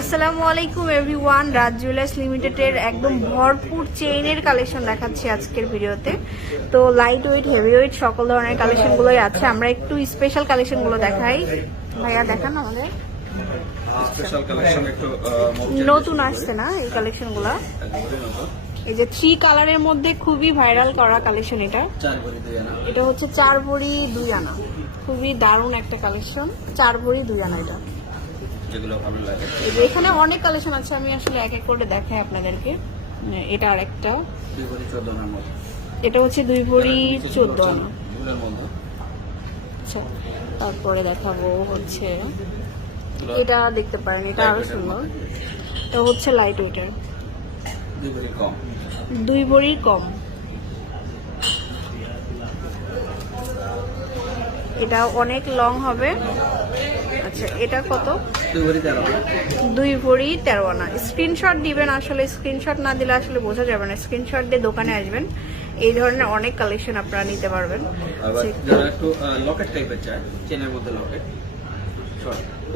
আসসালামু আলাইকুম এভরিওয়ান, রাজ জুয়েলার্স লিমিটেডের একদম ভরপুর চেইনের কালেকশন দেখাচ্ছি আজকের ভিডিওতে। তো লাইট ওয়েট, হেভি ওয়েট সকল ধরনের কালেকশনগুলোই আছে। আমরা একটু স্পেশাল কালেকশনগুলো দেখাই। ভাইয়া দেখান আমাদের স্পেশাল কালেকশন, একটু নতুন আসছে না এই কালেকশনগুলো। এই যে 3 কালারের মধ্যে খুবই ভাইরাল করা কালেকশন এটা। এটা হচ্ছে 4 ভরি 2 আনা, খুবই দারুণ একটা কালেকশন। 4 ভরি 2 আনা এটা, যেগুলো ভালো লাগে। এখানে অনেক কালেকশন আছে, আমি আসলে এক এক করে দেখাই আপনাদেরকে। এটা আরেকটা, 2 ভরি 14 আনার মধ্যে। এটা হচ্ছে 2 ভরি 14 আনা। এগুলোর মধ্যে আচ্ছা, তারপরে দেখাবো হচ্ছে এটা, দেখতে পারেন এটা আরো সুন্দর। এটা হচ্ছে লাইট ওয়েটার, 2 ভরি কম, 2 ভরি কম। এটা অনেক লং হবে। আচ্ছা, এটা কত? 2 ভরি 13 আনা। 2 ভরি 13 আনা। স্ক্রিনশট দিবেন, আসলে স্ক্রিনশট না দিলে আসলে বোঝা যাবে না। স্ক্রিনশট দিয়ে দোকানে আসবেন, এই ধরনের অনেক কালেকশন আপনারা নিতে পারবেন। আবার যারা একটু লকেট টাইপের চায়, চেনের মধ্যে লকেট,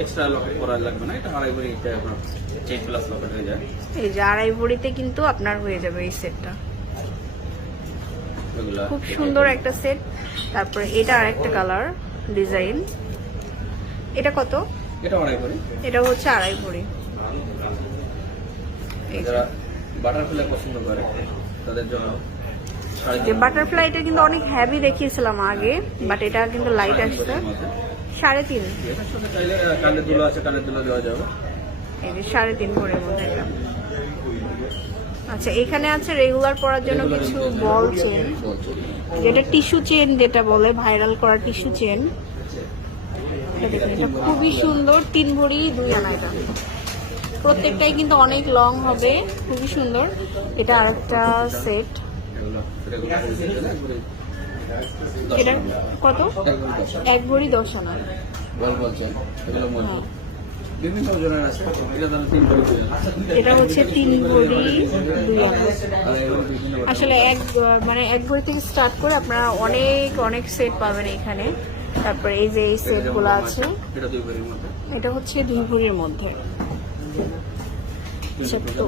এক্সট্রা লকেট করা লাগবে না। এটা 2.5 ভরি আপনার চেন প্লাস লকেট হয়ে যায়। এই যে 2.5 ভরিতে কিন্তু আপনার হয়ে যাবে এই সেটটা। এগুলা খুব সুন্দর একটা সেট। তারপরে এটা আরেকটা কালার ডিজাইন। এটা কত? এটা 2.5 ভরি। এটা হচ্ছে 2.5 ভরি। যারা বাটারফ্লাই পছন্দ করে তাদের জন্য যে বাটারফ্লাইটা কিন্তু অনেক হেভি দেখিয়েছিলাম আগে, বাট এটা কিন্তু লাইট আসছে। 3.5। এটার সাথে চাইলে কানের দুলো আছে, কানের দুলো দেওয়া যাবে। এই যে 3.5 ভরির মধ্যে এটা। আচ্ছা, এখানে আছে রেগুলার পরার জন্য কিছু বল চেন, যেটা টিস্যু চেন যেটা বলে, ভাইরাল করা টিস্যু চেন। এটা দেখুন, এটা খুবই সুন্দর। 3 ভরি 2 আনা এটা। প্রত্যেকটাই কিন্তু অনেক লং হবে, খুবই সুন্দর। এটা আরেকটা সেট। এটা কত? 1 ভরি 10 আনা। বল বলছেন এগুলো মজবুত, বিভিন্ন ওজনের আছে। এটা দাম 3 ভরি 2 আনা। এটা হচ্ছে 3 ভরি 2 আনা। আসলে মানে 1 ভরি থেকে স্টার্ট করে আপনারা অনেক অনেক সেট পাবেন এখানে। তারপরে এই যে এই সেটগুলো আছে, এটা 2 ভরির মধ্যে। এটা হচ্ছে 2 ভরির মধ্যে। আচ্ছা, তো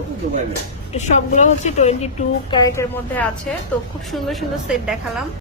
সবগুলো হচ্ছে 22 ক্যারেটের মধ্যে আছে। তো খুব সুন্দর সুন্দর সেট দেখালাম।